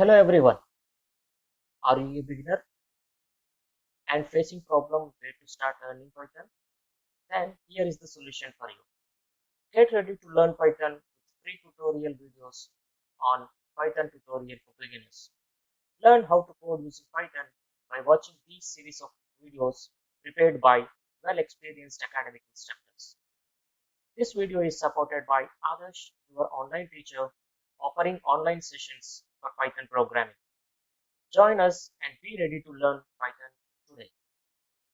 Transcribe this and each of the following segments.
Hello everyone. Are you a beginner and facing problem where to start learning Python? Then here is the solution for you. Get ready to learn Python with free tutorial videos on Python tutorial for beginners. Learn how to code using Python by watching these series of videos prepared by well-experienced academic instructors. This video is supported by Adarsh, your online teacher, offering online sessions for Python programming. Join us and be ready to learn Python today.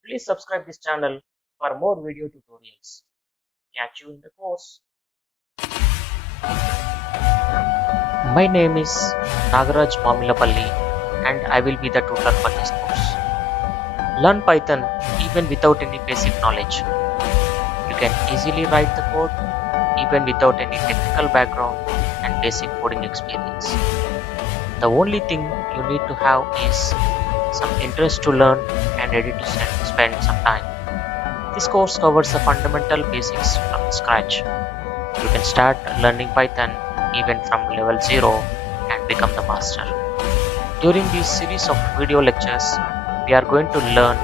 Please subscribe this channel for more video tutorials. Catch you in the course. My name is Nagaraj Mamilapalli and I will be the tutor for this course. Learn Python even without any basic knowledge. You can easily write the code even without any technical background and basic coding experience. The only thing you need to have is some interest to learn and ready to spend some time. This course covers the fundamental basics from scratch. You can start learning Python even from level 0 and become the master. During this series of video lectures, we are going to learn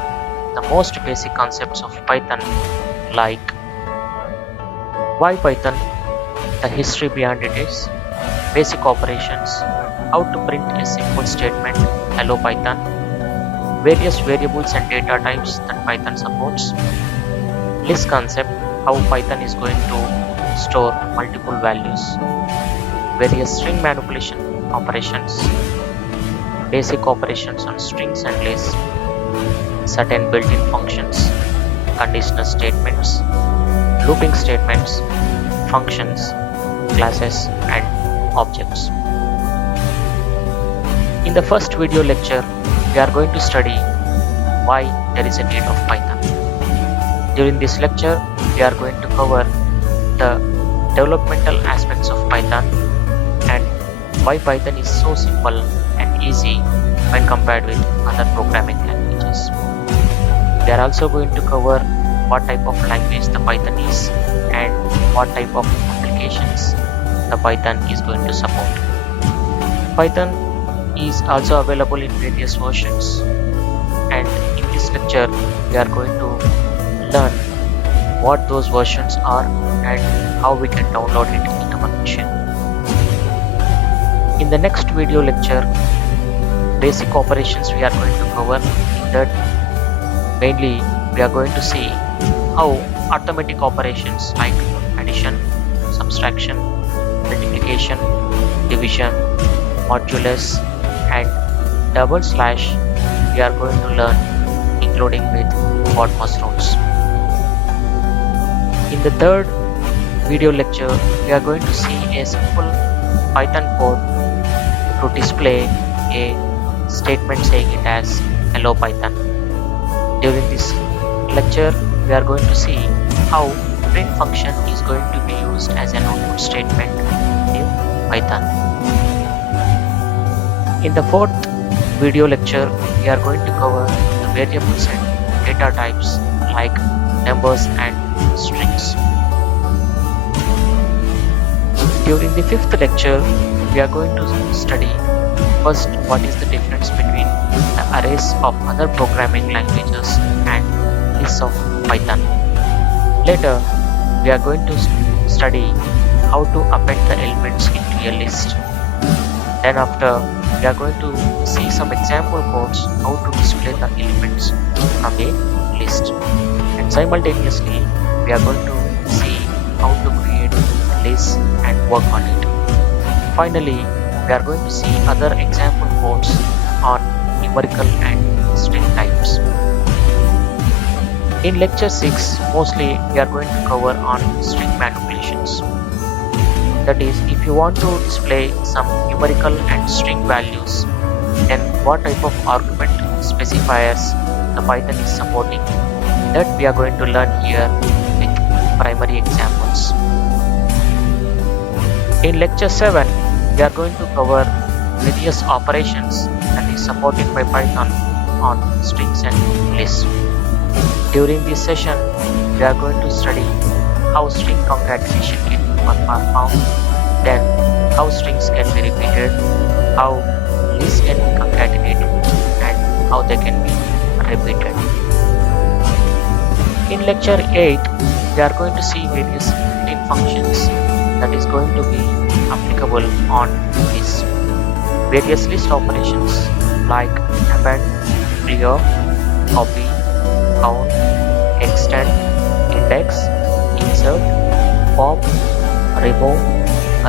the most basic concepts of Python like why Python, the history behind it is, basic operations, how to print a simple statement, hello Python, various variables and data types that Python supports, list concept, how Python is going to store multiple values, various string manipulation operations, basic operations on strings and lists, certain built-in functions, conditional statements, looping statements, functions, classes and objects. In the first video lecture, we are going to study why there is a need of Python. During this lecture, we are going to cover the developmental aspects of Python and why Python is so simple and easy when compared with other programming languages. We are also going to cover what type of language the Python is and what type of applications the Python is going to support. Python is also available in various versions, and in this lecture we are going to learn what those versions are and how we can download it in our machine. In the next video lecture, basic operations we are going to cover. In that, mainly we are going to see how arithmetic operations like addition, subtraction, multiplication, division, modulus and double slash we are going to learn, including with BODMAS rules. In the third video lecture, we are going to see a simple Python code to display a statement saying it as hello Python. During this lecture, we are going to see how print function is going to be used as an output statement in Python. In the fourth video lecture, we are going to cover the variables and data types like numbers and strings. During the fifth lecture, we are going to study first what is the difference between the arrays of other programming languages and lists of Python. Later, we are going to study how to append the elements into a list. Then after, we are going to see some example codes how to display the elements from a list. And simultaneously, we are going to see how to create a list and work on it. Finally, we are going to see other example codes on numerical and string types. In lecture 6, mostly we are going to cover on string manipulations. That is, if you want to display some numerical and string values, then what type of argument specifiers the Python is supporting, that we are going to learn here with primary examples. In lecture 7, we are going to cover various operations that is supported by Python on strings and lists. During this session, we are going to study how string concatenation can be performed, then how strings can be repeated, how this can be concatenated and how they can be repeated. In lecture 8, we are going to see various built-in functions that is going to be applicable on this various list operations like append, clear, copy, count, extend, index, insert, pop, remove,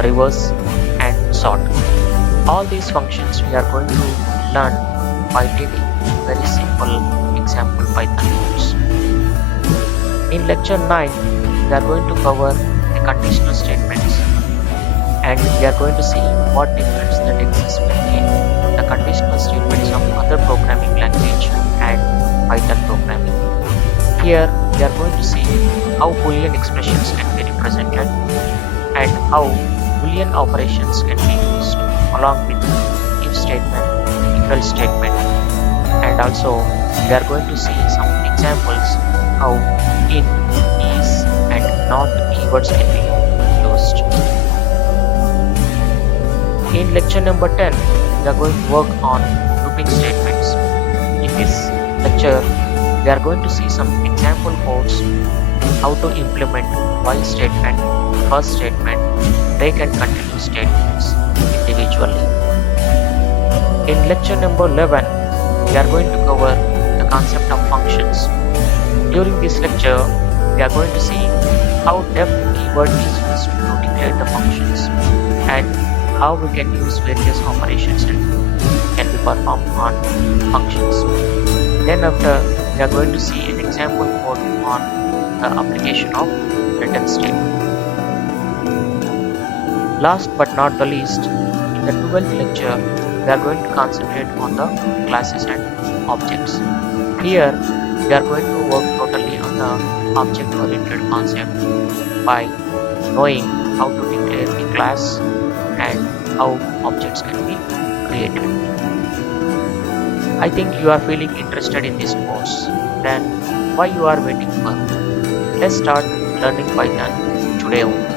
reverse, and sort. All these functions we are going to learn by taking very simple example Python codes. In lecture 9, we are going to cover the conditional statements, and we are going to see what difference that exists between the conditional statements of other programming language and Python programming. Here we are going to see how Boolean expressions can be represented and how Boolean operations can be used along with if statement, if-else statement, and also we are going to see some examples how in, is, and not keywords can be used. In lecture number 10, we are going to work on looping statements. In this lecture, we are going to see some example codes how to implement while statement, first statement, break and continue statements individually. In lecture number 11, we are going to cover the concept of functions. During this lecture, we are going to see how def keyword is used to declare the functions and how we can use various operations and can be performed on functions. Then after, we are going to see an example code on the application of return statement. Last but not the least, in the 12th lecture, we are going to concentrate on the classes and objects. Here, we are going to work totally on the object-oriented concept by knowing how to declare a class and how objects can be created. I think you are feeling interested in this course. Then why you are waiting for? Let's start learning Python today only.